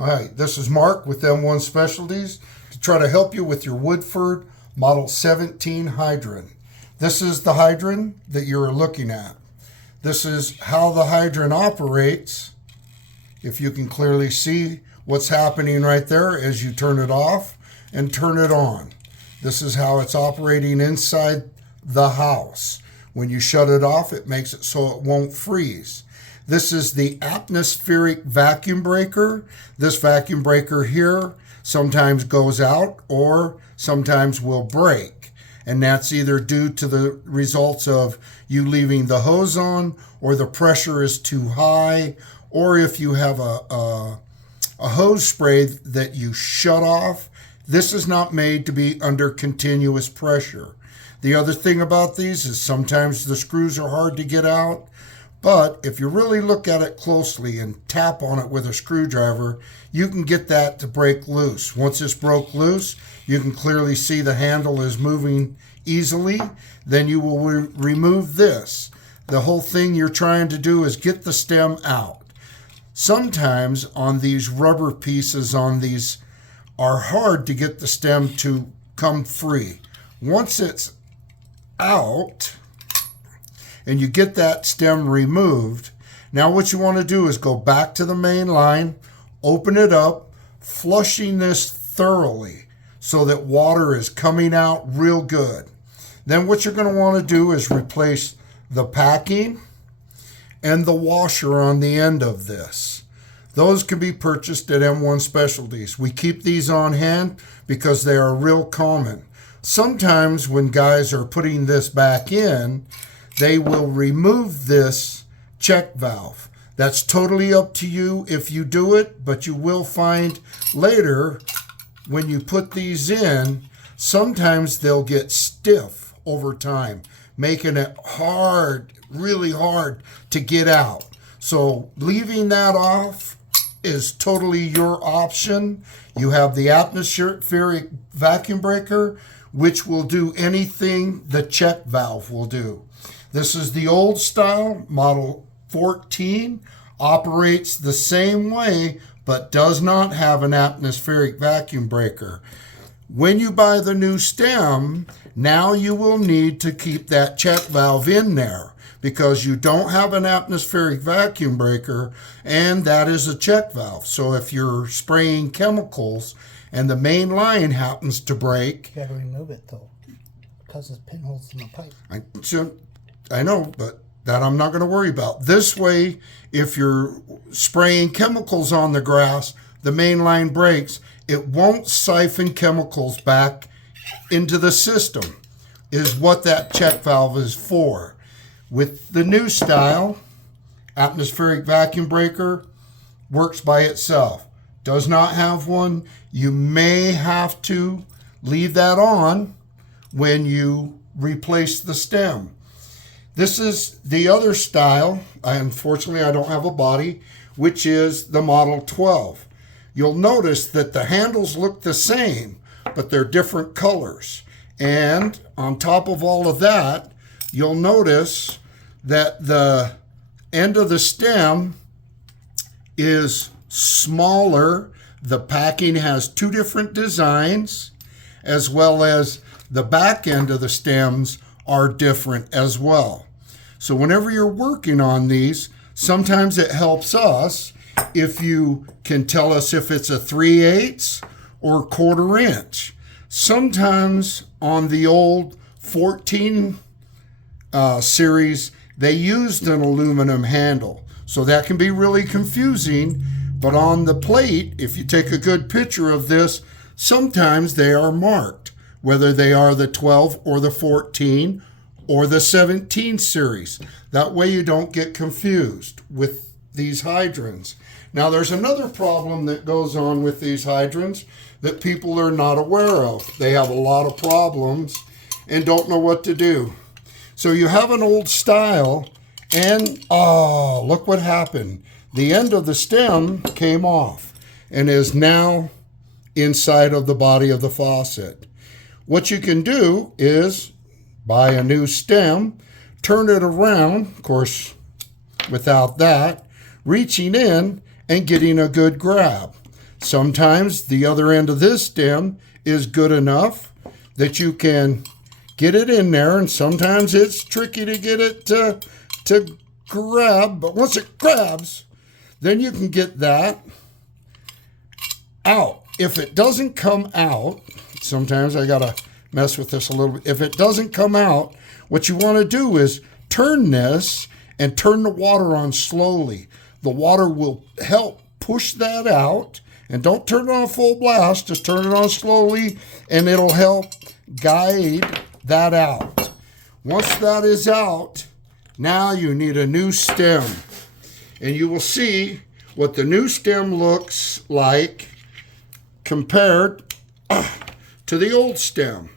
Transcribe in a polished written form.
All right, this is Mark with M1 Specialties to try to help you with your Woodford Model 17 hydrant. This is the hydrant that you're looking at. This is how the hydrant operates. If you can clearly see what's happening right there as you turn it off and turn it on. This is how it's operating inside the house. When you shut it off, it makes it so it won't freeze. This is the atmospheric vacuum breaker. This vacuum breaker here sometimes goes out or sometimes will break. And that's either due to the results of you leaving the hose on, or the pressure is too high, or if you have a hose spray that you shut off. This is not made to be under continuous pressure. The other thing about these is sometimes the screws are hard to get out. But if you really look at it closely and tap on it with a screwdriver, you can get that to break loose. Once it's broke loose, you can clearly see the handle is moving easily. Then you will remove this. The whole thing you're trying to do is get the stem out. Sometimes on these rubber pieces on these are hard to get the stem to come free. Once it's out, and you get that stem removed, now what you want to do is go back to the main line, open it up, flushing this thoroughly so that water is coming out real good. Then what you're going to want to do is replace the packing and the washer on the end of this. Those can be purchased at M1 Specialties. We keep these on hand because they are real common. Sometimes when guys are putting this back in, they will remove this check valve. That's totally up to you if you do it, but you will find later when you put these in, sometimes they'll get stiff over time, making it hard, really hard to get out. So leaving that off is totally your option. You have the atmospheric vacuum breaker, which will do anything the check valve will do. This is the old style, model 14, operates the same way, but does not have an atmospheric vacuum breaker. When you buy the new stem, now you will need to keep that check valve in there because you don't have an atmospheric vacuum breaker, and that is a check valve. So if you're spraying chemicals and the main line happens to break... You gotta remove it though, because there's pinholes in the pipe. I know, but that I'm not going to worry about. This way, if you're spraying chemicals on the grass, the main line breaks, it won't siphon chemicals back into the system, is what that check valve is for. With the new style, atmospheric vacuum breaker works by itself. Does not have one. You may have to leave that on when you replace the stem. This is the other style. Unfortunately, I don't have a body, which is the Model 12. You'll notice that the handles look the same, but they're different colors. And on top of all of that, you'll notice that the end of the stem is smaller. The packing has two different designs, as well as the back end of the stems are different as well. So whenever you're working on these, sometimes it helps us if you can tell us if it's a 3/8 or 1/4 inch. Sometimes on the old 14 series, they used an aluminum handle. So that can be really confusing. But on the plate, if you take a good picture of this, sometimes they are marked, whether they are the 12 or the 14 or the 17 series. That way you don't get confused with these hydrants. Now there's another problem that goes on with these hydrants that people are not aware of. They have a lot of problems and don't know what to do. So you have an old style and look what happened. The end of the stem came off and is now inside of the body of the faucet. What you can do is buy a new stem, turn it around, of course, without that, reaching in and getting a good grab. Sometimes the other end of this stem is good enough that you can get it in there, and sometimes it's tricky to get it to grab, but once it grabs, then you can get that out. If it doesn't come out, sometimes I gotta mess with this a little bit. If it doesn't come out, what you want to do is turn this and turn the water on slowly. The water will help push that out. And don't turn it on full blast, just turn it on slowly, and it'll help guide that out. Once that is out, now you need a new stem. And you will see what the new stem looks like compared to the old stem.